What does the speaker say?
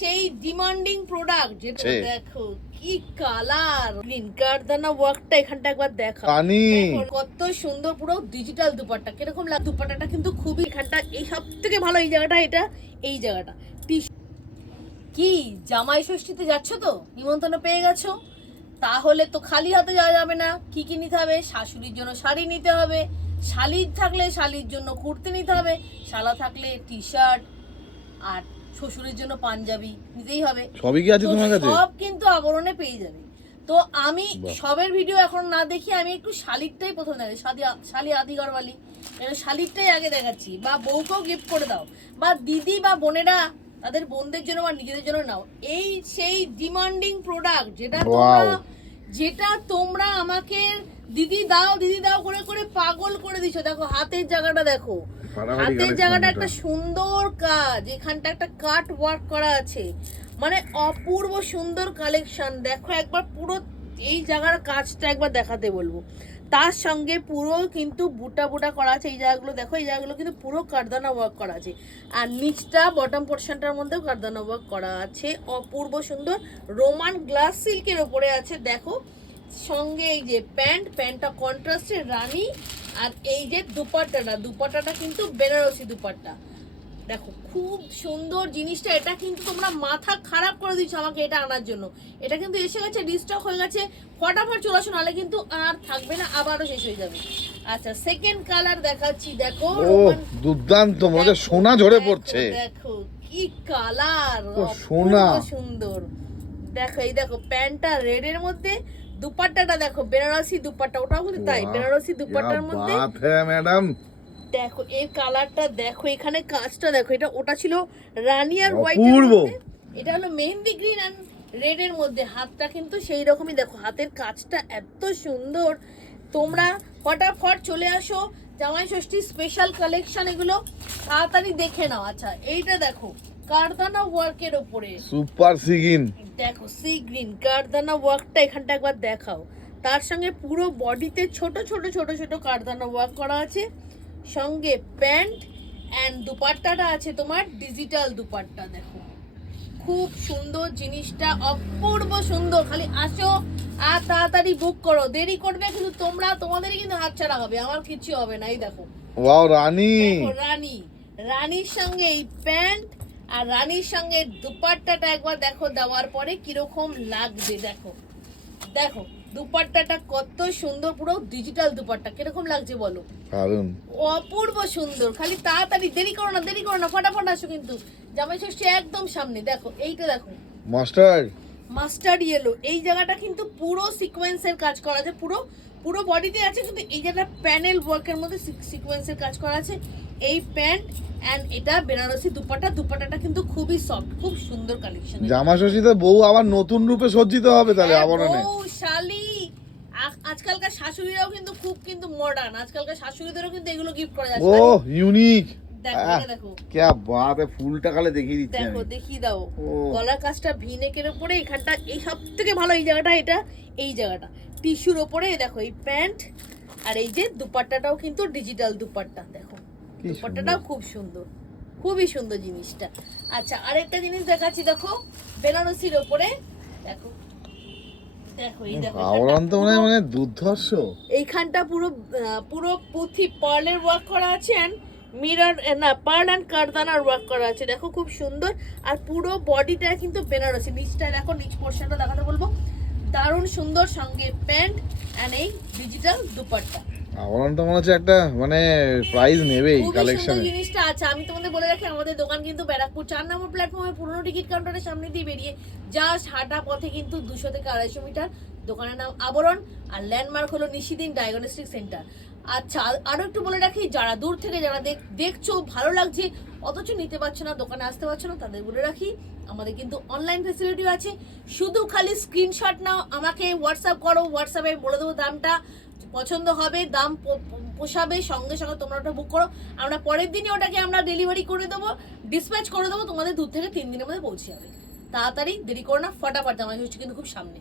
সেই demanding product যেটা দেখো কি কালার গ্রিন কারদানা ওয়ার্কটা এখানটা একবার দেখো কত সুন্দর পুরো ডিজিটাল দুপাট্টা কিরকম লাগে দুপাট্টাটা কিন্তু খুবই এখানটা এই সব থেকে ভালো এই জায়গাটা এটা এই জায়গাটা কি জামাই ষষ্ঠীতে যাচ্ছ তো নিমন্ত্রণ পেয়ে গেছো তাহলে তো খালি হাতে যাওয়া যাবে না কি কি নিতে হবে শাশুড়ির জন্য শাড়ি নিতে হবে শালির থাকলে শালির জন্য কুর্তি নিতে হবে শালা থাকলে টি শার্ট আর শ্বশুরের জন্য পাঞ্জাবি নিতেই হবে সবই কি আছে তোমার কাছে সব কিন্তু আবরণে পেয়ে যাবে তো আমি সবের ভিডিও এখন না দেখি আমি একটু শালিরটাই প্রথম দেখাচ্ছি শালি আদি গড়বালি এটা শালিরটাই আগে দেখাচ্ছি বা বউকেও গিফট করে দাও বা দিদি বা বোনেরা তাদের বোনদের জন্য বা নিজেদের জন্য নাও এই সেই ডিমান্ডিং প্রোডাক্ট যেটা তোমরা আমাকে দিদি দাও করে করে পাগল করে দিছো দেখো হাতের জায়গাটা দেখো হাতের জায়গাটা একটা সুন্দর কাজ এখানটা একটা কাট ওয়ার্ক করা আছে মানে অপূর্ব সুন্দর কালেকশন দেখো একবার পুরো এই জায়গার কাজটা একবার দেখাতে বলবো তার সঙ্গে পুরো কিন্তু বুটা বুটা করা আছে এই জায়গাগুলো দেখো এই জায়গাগুলো কিন্তু পুরো কারদানা ওয়ার্ক করা আছে আর নিচটা বটম পোর্শনটার মধ্যেও কারদানা ওয়ার্ক করা আছে অপূর্ব সুন্দর রোমান গ্লাস সিল্কের ওপরে আছে দেখো সঙ্গে এই যে প্যান্টটা কন্ট্রাস্টে রানী আর এই যে দুপাট্টাটা কিন্তু বেনারসি দুপাট্টা দেখো খুব সুন্দর জিনিসটা এটা কিন্তু তোমরা মাথা খারাপ করে দিচ্ছ আমাকে এটা আনার জন্য এটা কিন্তু এসে গেছে রিস্টক হয়ে গেছে ফটাফট চলে আসো নাহলে কিন্তু আর থাকবে না আবারও শেষ হয়ে যাবে আচ্ছা সেকেন্ড কালার দেখাচ্ছি দেখো দুর্দান্ত মনে সোনা ঝরে পড়ছে দেখো কি কালার সোনা সুন্দর দেখো এই দেখো প্যান্টটা রেড এর মধ্যে দুপাট্টাটা দেখো বেনারসি দুপাট্টা ওটাও কিন্তু তাই বেনারসি দুপাট্টার মধ্যে ম্যাডাম দেখো এর কালারটা দেখো এখানে কাজটা দেখো এটা ওটা ছিল রানী আর হোয়াইট এটা হলো মেহেন্দি গ্রিন আর রেড এর মধ্যে হাতটা কিন্তু সেই রকমই দেখো হাতের কাজটা এত সুন্দর তোমরা ফটাফট চলে আসো জামাই ষষ্ঠী স্পেশাল কালেকশন এগুলো তাড়াতাড়ি দেখে নাও আচ্ছা এইটা দেখো কারদানা ওয়ার্কের উপরে সুপার সিগিন দেখো সি গ্রিন কারদানা ওয়ার্কটা এখানটা একবার দেখাও তার সঙ্গে পুরো বডিতে ছোট ছোট ছোট ছোট কারদানা ওয়ার্ক করা আছে সঙ্গে প্যান্ট এন্ড দুপাট্টাটা আছে তোমার ডিজিটাল দুপাট্টা দেখো খুব সুন্দর জিনিসটা অপূর্ব সুন্দর খালি আসো আর তাড়াতাড়ি বুক করো দেরি করবে কিন্তু তোমরা তোমাদেরই কিন্তু হাতছাড়া হবে আমার কিছু হবে না এই দেখো ওয়াও রানী রানীর সঙ্গে এই প্যান্ট আর রানীর সঙ্গে দুপাট্টাটা একবার দেখো দেওয়ার পরে কিরকম লাগবে দেখো দেখো দুপাট্টাটা কত সুন্দর পুরো ডিজিটাল দুপাট্টা কিরকম লাগছে বলো অপূর্ব সুন্দর খালি তাড়াতাড়ি দেরি করো না ফটাফট আসো কিন্তু জামাই ষষ্ঠী একদম সামনে দেখো এইটা দেখো মাস্টার্ড ইয়েলো এই জায়গাটা কিন্তু পুরো সিকোয়েন্সের কাজ করা আছে পুরো বডিতে আছে কিন্তু এই জায়গাটা প্যানেল ওয়ার্কের মধ্যে সিকোয়েন্সের কাজ করা আছে এই প্যান্ট এন্ড এটা বেনারসি দুপাট্টাটা কিন্তু খুবই সফট খুব সুন্দর কালেকশন জামা ষষ্ঠীতে বউ আবার নতুন রূপে সজ্জিত হবে তাহলে আবরণে বউ শালি আজকালকার শাশুড়িরাও কিন্তু খুব কিন্তু মডার্ন আজকালকার শাশুড়িদেরও কিন্তু এগুলো গিফট করা যাচ্ছে ও ইউনিক দেখো क्या बात है ফুলটা কালে দেখিয়ে দিচ্ছি দেখো দেখিয়ে দাও গলার কাজটা ভি নেকের উপরে এখানটা এই সবথেকে ভালো এই জায়গাটা এটা এই জায়গাটা টিস্যুর উপরে দেখো এই প্যান্ট আর এই যে দুপাট্টাটাও কিন্তু ডিজিটাল দুপাট্টা দেখো দুপাট্টাটাও খুব সুন্দর খুবই সুন্দর জিনিসটা আচ্ছা আরেকটা জিনিস দেখাচ্ছি দেখো বেনারসির উপরে দেখো দেখো এই দেখো আওরন্ত মানে দুর্ধর্ষ এইখানটা পুরো পুঁথি পার্লের ওয়ার্ক করা আছে এন্ড মিরর না পার্ল এন্ড কারদানার ওয়ার্ক করা আছে দেখো খুব সুন্দর আর পুরো বডিটা কিন্তু বেনারসি নিচটা দেখো নিচ পোরশনটা দেখাতে বলবো দারুণ সুন্দর সঙ্গে প্যান্ট এন্ড এই ডিজিটাল দুপাট্টা আওরন্ত মনে হচ্ছে একটা মানে প্রাইজ নেবেই কালেকশনে জিনিসটা আছে আমি তোমাদের বলে রাখি আমাদের দোকান কিন্তু ব্যারাকপুর 4 নম্বর প্ল্যাটফর্মে পুরনো টিকিট কাউন্টারের সামনে দিয়ে বেরিয়ে জাস্ট হাঁটা পথে কিন্তু 200 থেকে 250 মিটার দোকানের নাম আবরণ আর ল্যান্ডমার্ক হলো নিশিদিন ডায়াগনস্টিক সেন্টার আচ্ছা আরো একটু বলে রাখি যারা দূর থেকে যারা দেখছো ভালো লাগছে অথচ নিতে পারছো না দোকানে আসতে পারছো না তাদের বলে রাখি আমাদের কিন্তু অনলাইন ফ্যাসিলিটিও আছে শুধু খালি স্ক্রিনশট নাও আমাকে হোয়াটসঅ্যাপ করো হোয়াটসঅ্যাপে বলে দেবো দামটা পছন্দ হবে দাম পোষাবে সঙ্গে সঙ্গে তোমরা ওটা বুক করো আমরা পরের দিনই ওটাকে আমরা ডেলিভারি করে দেবো ডিসপ্যাচ করে দেবো তোমাদের 2 থেকে 3 দিনের মধ্যে পৌঁছে যাবে তাড়াতাড়ি দেরি করো না ফটাফট জামাই ষষ্ঠী কিন্তু খুব সামনে